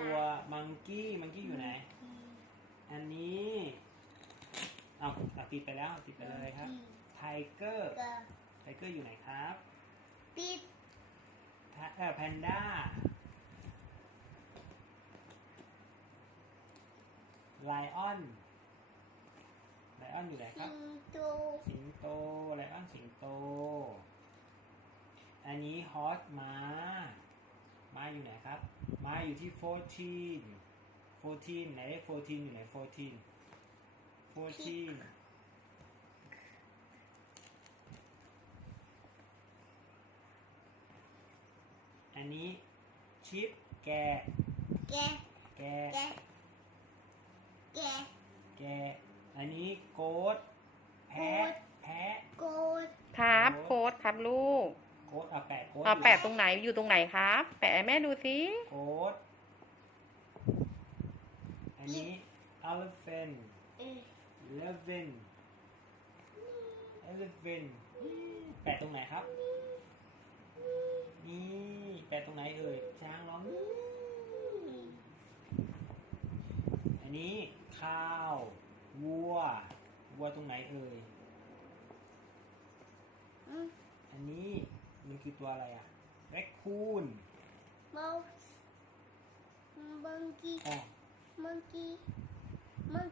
ตัวมังกี้มังกี้อยู่ไหน อันนี้เอาเอาติดไปแล้วติดไปเลยครับไทเกอร์ก็ไทเกอร์อยู่ไหนครับติดแพเอ่อแพนด้าไลออนไลออนอยู่ไหนคสิรับงโต สิงโตไลออนสิงโต อันนี้ฮอสม้า ม้าอยู่ไหนครับม้าอยู่ที่14 14ไหน14อยู่ไหน14 14อันนี้ชิปแกะแกะแกะแกะแกะแกะอันนี้โกดแพะโกดแพะโกดครับโค้ดครับลูก โกดเอาแปะโกดเอาแปะตรงไหนอยู่ตรงไหนครับ แปะให้แม่ดูสิโกดอันนี้ elephant เออ eleven eleven แปะตรงไหนครับ นี่แปะตรงไหนเอ่ยช้างร้องนี่อันนี้ข้าววัววัวตรงไหนเอ่ย อืม อันนี้มันคือ ตัวอะไรอะแรคคูน mouse monkey อ๋อ monkey